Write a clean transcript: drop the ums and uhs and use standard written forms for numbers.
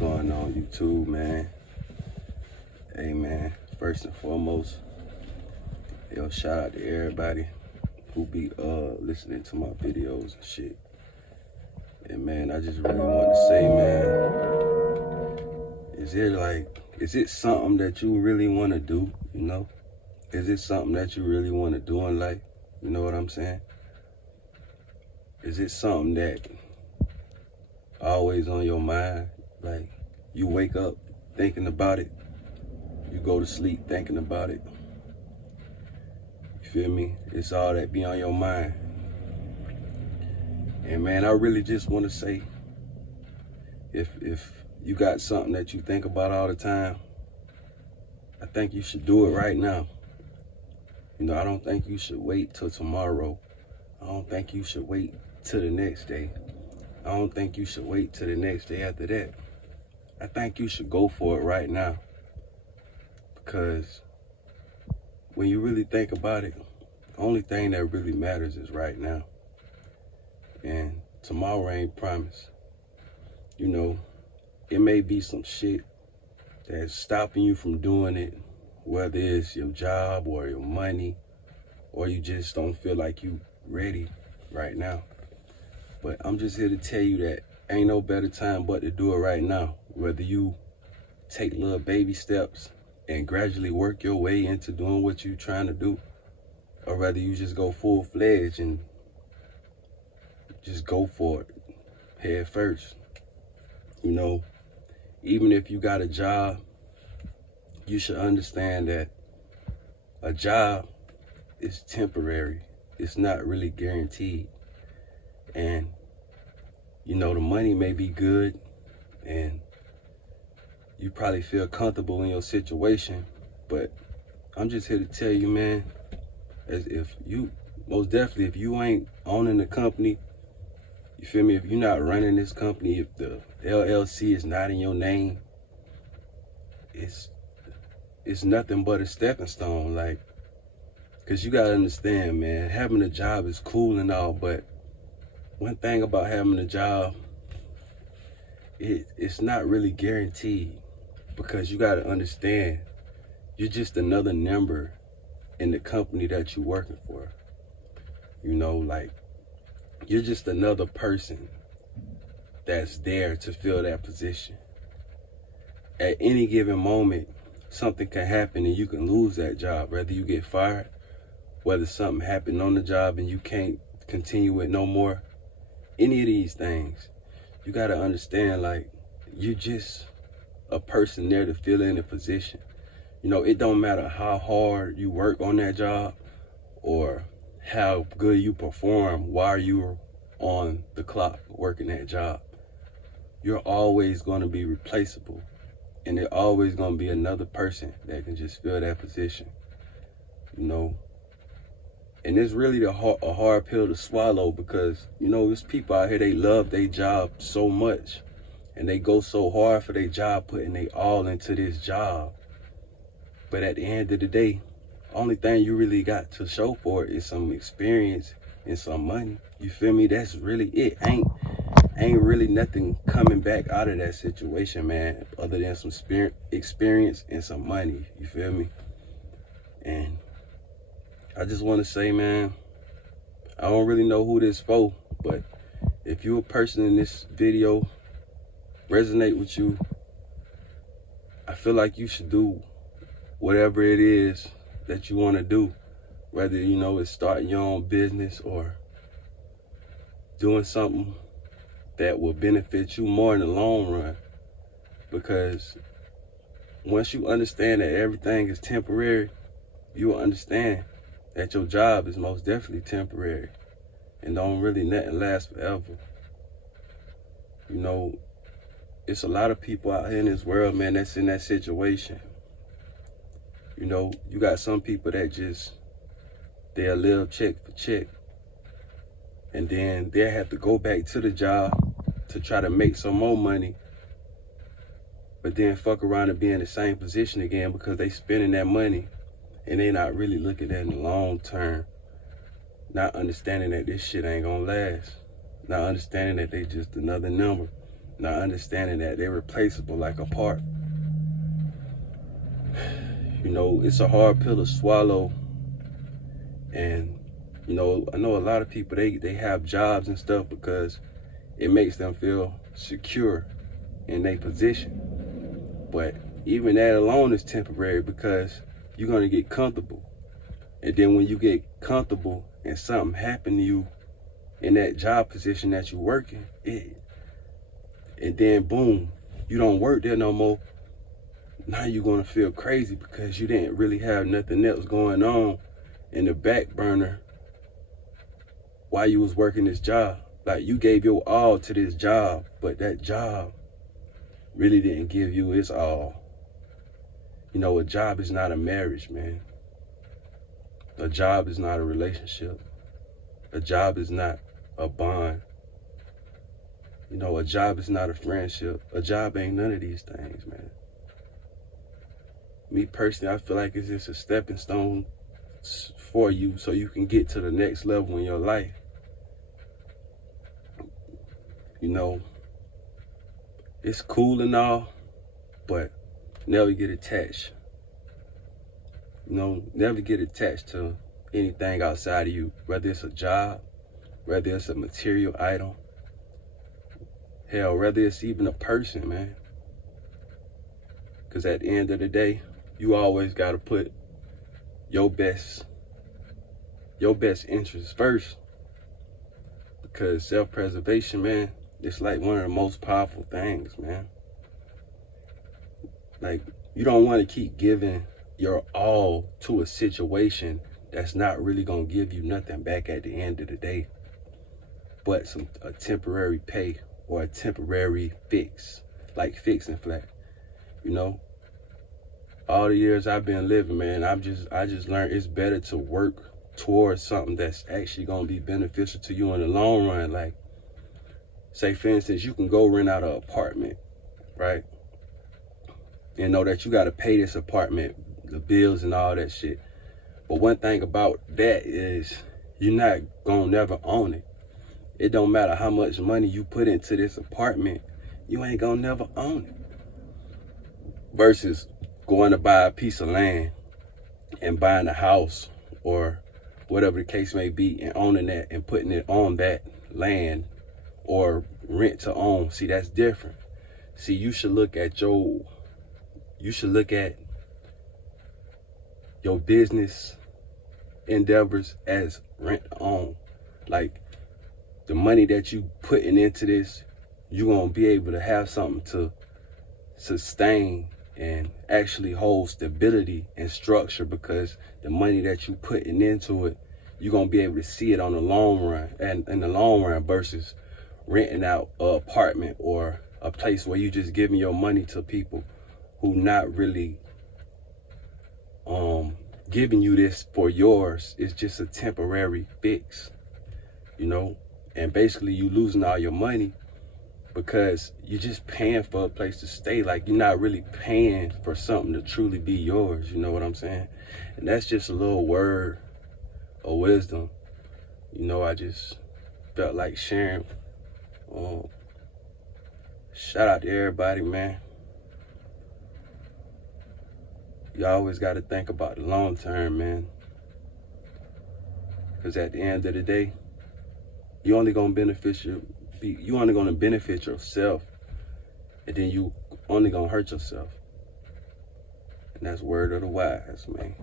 going on YouTube, man? Hey, man, first and foremost, shout out to everybody who be listening to my videos and shit. And man, I just really want to say, man, is it something that you really want to do, you know? Is it something that you really want to do in life? You know what I'm saying? Is it something that always on your mind? Like, you wake up thinking about it, you go to sleep thinking about it. You feel me? It's all that be on your mind. And man, I really just want to say, if you got something that you think about all the time, I think you should do it right now. You know, I don't think you should wait till tomorrow. I don't think you should wait till the next day. I don't think you should wait till the next day after that. I think you should go for it right now. Because when you really think about it, the only thing that really matters is right now. And tomorrow ain't promised. You know, it may be some shit that's stopping you from doing it, whether it's your job or your money, or you just don't feel like you ready right now. But I'm just here to tell you that ain't no better time but to do it right now. Whether you take little baby steps and gradually work your way into doing what you're trying to do, or whether you just go full-fledged and just go for it head first. You know, even if you got a job, you should understand that a job is temporary. It's not really guaranteed. And, you know, the money may be good and you probably feel comfortable in your situation, but I'm just here to tell you, man, if you ain't owning the company, you feel me? If you're not running this company, if the LLC is not in your name, it's nothing but a stepping stone. Like, cause you gotta understand, man, having a job is cool and all, but one thing about having a job, it's not really guaranteed, because you gotta understand, you're just another number in the company that you're working for. You know, like, you're just another person that's there to fill that position. At any given moment, something can happen and you can lose that job, whether you get fired, whether something happened on the job and you can't continue it no more. Any of these things, you gotta understand, like, you're just a person there to fill in a position. You know, it don't matter how hard you work on that job or how good you perform while you're on the clock working that job. You're always gonna be replaceable. And there's always gonna be another person that can just fill that position, you know. And it's really a hard pill to swallow, because, you know, there's people out here, they love their job so much and they go so hard for their job, putting they all into this job. But at the end of the day, only thing you really got to show for it is some experience and some money. You feel me? That's really it. Ain't really nothing coming back out of that situation, man, other than some experience and some money. You feel me? And I just want to say, man, I don't really know who this for, but if you a person in this video resonate with you, I feel like you should do whatever it is that you want to do, whether, you know, it's starting your own business or doing something that will benefit you more in the long run. Because once you understand that everything is temporary, you will understand that your job is most definitely temporary and don't really nothing last forever. You know, it's a lot of people out here in this world, man, that's in that situation. You know, you got some people that just, they'll live check for check, and then they'll have to go back to the job to try to make some more money, but then fuck around and be in the same position again because they spending that money and they not really looking at it in the long term, not understanding that this shit ain't gonna last, not understanding that they just another number, not understanding that they're replaceable like a part. You know, it's a hard pill to swallow. And, you know, I know a lot of people, they have jobs and stuff because it makes them feel secure in their position. But even that alone is temporary because you're going to get comfortable. And then when you get comfortable and something happen to you in that job position that you're working, and then boom, you don't work there no more. Now you're going to feel crazy because you didn't really have nothing else going on in the back burner while you was working this job. Like, you gave your all to this job, but that job really didn't give you its all. You know, a job is not a marriage, man. A job is not a relationship. A job is not a bond. You know, a job is not a friendship. A job ain't none of these things, man. Me personally, I feel like it's just a stepping stone for you so you can get to the next level in your life. You know, it's cool and all, but never get attached. You know, never get attached to anything outside of you, whether it's a job, whether it's a material item, hell, whether it's even a person, man. Because at the end of the day, you always got to put your best interests first. Because self-preservation, man, it's like one of the most powerful things, man. Like, you don't want to keep giving your all to a situation that's not really going to give you nothing back at the end of the day, but a temporary pay or a temporary fix, like fixing flat. You know, all the years I've been living, man, I just learned it's better to work towards something that's actually going to be beneficial to you in the long run. Like, say, for instance, you can go rent out an apartment, right? And know that you got to pay this apartment, the bills and all that shit. But one thing about that is you're not going to never own it. It don't matter how much money you put into this apartment, you ain't going to never own it. Versus going to buy a piece of land and buying a house or whatever the case may be and owning that and putting it on that land or rent to own. See, that's different. See, you should look at your business endeavors as rent on. Like, the money that you putting into this, you're going to be able to have something to sustain and actually hold stability and structure, because the money that you putting into it, you're going to be able to see it on the long run, and in the long run, versus renting out an apartment or a place where you just giving your money to people who not really giving you this for yours. It's just a temporary fix, you know? And basically you losing all your money because you're just paying for a place to stay. Like, you're not really paying for something to truly be yours, you know what I'm saying? And that's just a little word of wisdom, you know, I just felt like sharing. Shout out to everybody, man. You always got to think about the long term, man. Because at the end of the day, you only going to benefit yourself, and then you only going to hurt yourself. And that's word of the wise, man.